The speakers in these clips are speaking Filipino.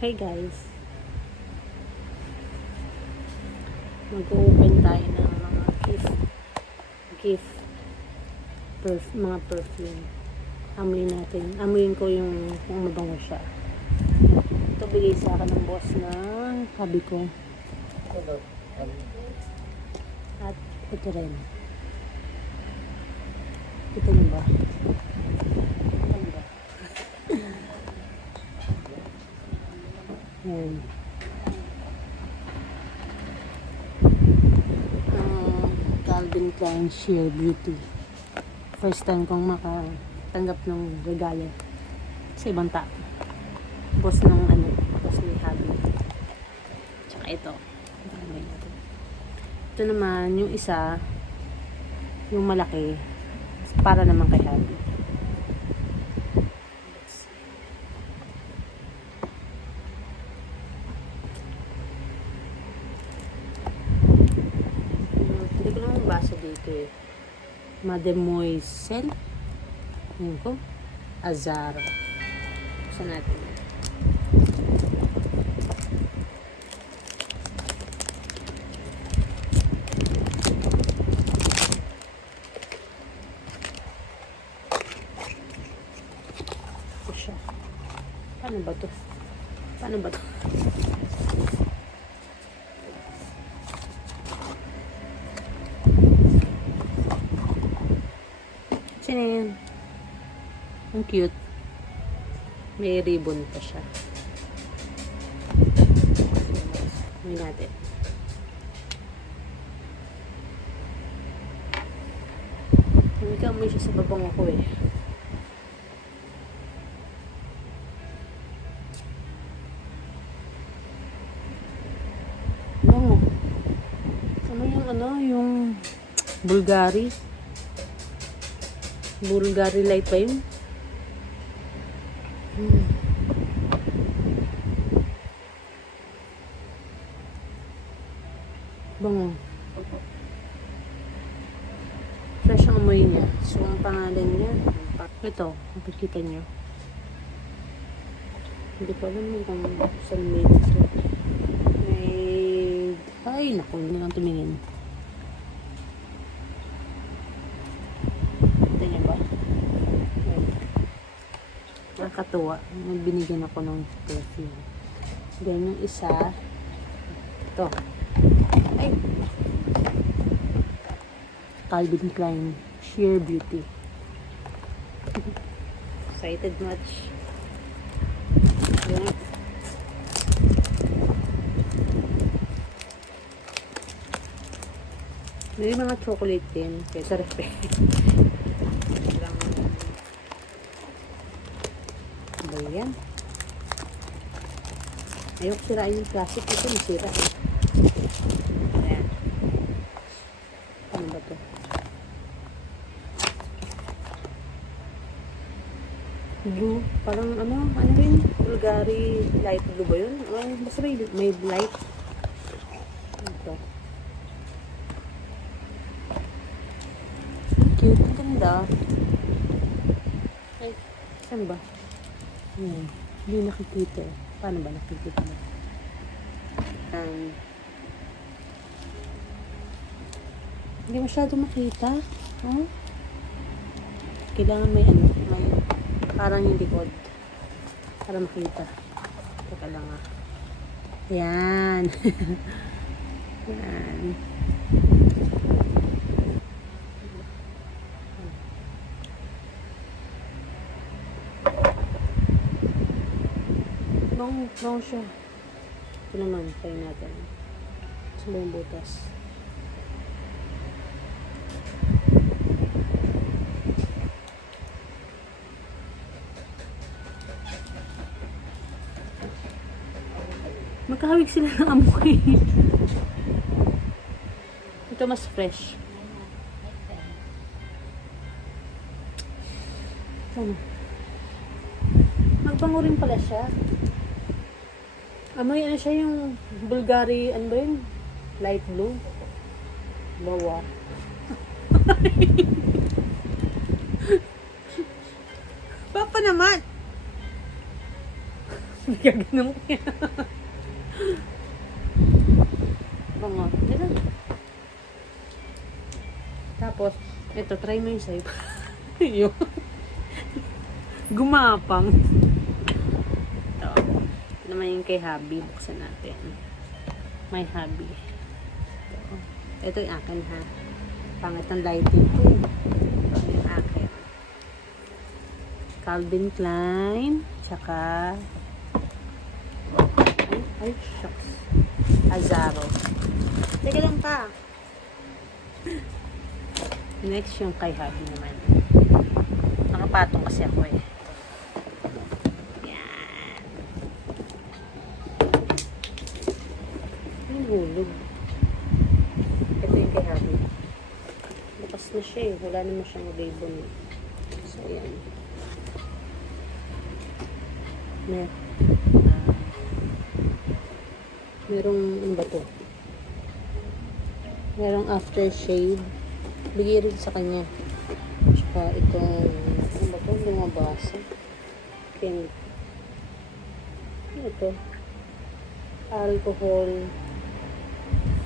Hey guys, mag-open tayo ng mga mga perfume. Amuyin ko yung kung mabango siya. Ito bigay sa akin ng boss ng hubby ko. At ito rin. Kita niyo ba? Yan. Calvin Klein Sheer Beauty. First time kong makatanggap ng regalo sa ibang tao. Boss ni hubby. Tsaka ito. Ito naman, yung isa, yung malaki, para naman kay hubby. Hindi ko naman basa dito eh. Mademoiselle. Yun ko. Azaro. Buksan natin. Ito siya. Paano ba to? Sino yun? Ang cute. May ribbon pa siya. May natin. Hindi ka amoy siya sa babang ako eh. No. Ano yung Bulgari light pa yun? Bango. Fresh ang amoy niya. So, ang pangalan niya, ito, makikita niyo. Hindi ko alam kung saan made ito. Ay, naku, hindi lang tumingin. Ito niya ba? Nakakatuwa. Binigyan ako ng perfume. Then, yung isa, ito. Ay! Calvin Klein Sheer Beauty. Excited much. Yan. May mga chocolate din. Kaya sa refe. Ba yan? Ayok sirain yung plastic. Ito nasira. Ayan. Ano ba ito? Blue. Parang ano yun? Bulgari light blue ba yun? Basta may light. Ito. Cute. Ang ganda. Ay, saan ba? Hindi nakikita. Paano ba nakikita mo? Hindi masyado makita. Oh? Kailangan may parang yung likod. Para makita. Teka lang ah. Yan. Yan. Bango siya. Ito naman, tayo natin. Sa buong butas. Magkahawig sila ng amoy. Ito mas fresh. Ano? Magbango rin pala siya. Amoy ano siya yung Bulgari, ano ba yun? Light blue. Bawa. Papa naman! Gaganong niya. Mga, dito. Tapos, ito, try mo yung sa'yo. Yun. Gumapang. Ito. Ito naman yung kay hubby. Buksan natin. May hubby. Ito yung akin ha. Pangit ang lighting ko. Ito yung akin. Calvin Klein. Tsaka ay shucks. Azaro. Teka lang pa. Next yung kay hubby naman. Nakapatong kasi ako eh. Yan. Yung hulog. Ito yung kay hubby. Bukas na siya eh. Wala naman siyang ribbon eh. So yan. Merong ano ba to? Merong aftershave. Bigay rin sa kanya. Tsaka itong ano ba to? Lumabasa. Ano ito? Alcohol.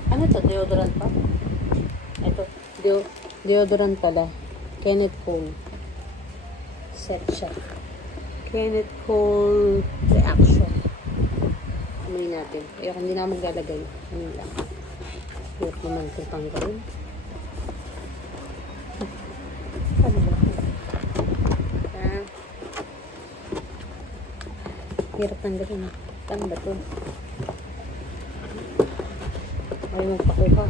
Ano to? Deodorant pa? Ito. Deodorant pala. Kenneth Cole. Set siya. Kenneth Cole Reaction. Amoy natin. Ayoko, hindi na maglalagay. Ano lang. Hirap naman kung tanggalin. Ano ba? Hirap tanggalin. Paano ba ito? Ayaw magpakuha.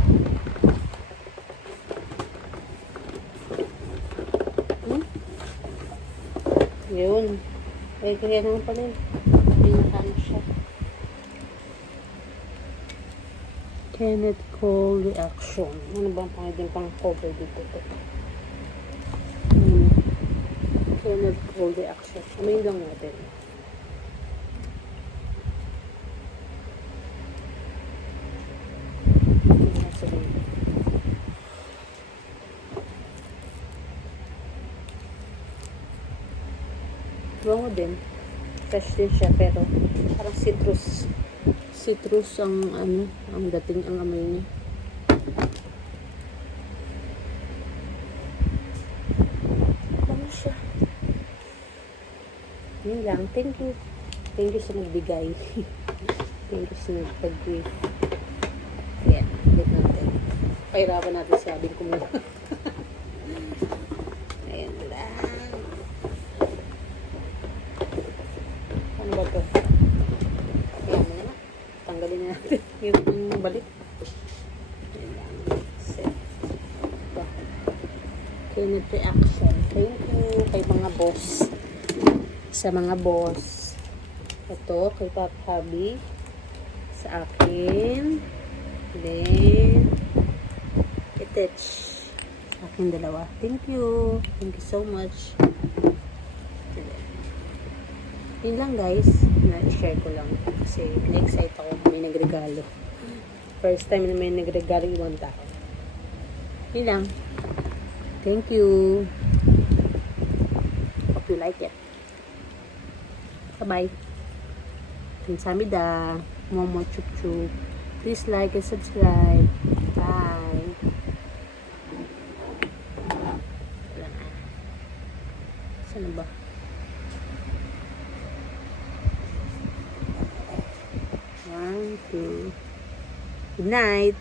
Yun. Ay, kaya naman pala yun. Pinakano siya. Kenneth Cole Reaction. Ano ba ang pangit pang cover dito? Kenneth Cole Reaction. Amayin lang natin. Bango din. Fresh din siya pero parang citrus. Citrus ang ano, ang dating ang amoy niya. Bango siya. Yun lang. Thank you. Thank you sa nagbigay. Thank you sa nagpag-gift. Ayan. Balik natin. Pahirapan natin si Abing kumuha. Ayan lang. Ano ba ito? Ayan mo na. Tanggalin na natin yung balik. Ayan lang. Set. Ito. Kenneth Reaction. Thank you kay mga boss. Sa mga boss. Ito, kay Pop Hubby. Sa akin. Then, itich. Sa akin dalawa. Thank you. Thank you so much. Yun lang guys, na-share ko lang kasi na-excite ako may nagregalo. First time na may nagregalo ibang tao. Yun lang. Thank you. Hope you like it. Bye-bye. Kamsahamnida. Momo chup chup. Please like and subscribe. Bye. Wala na. Saan ba? One, two. Good night.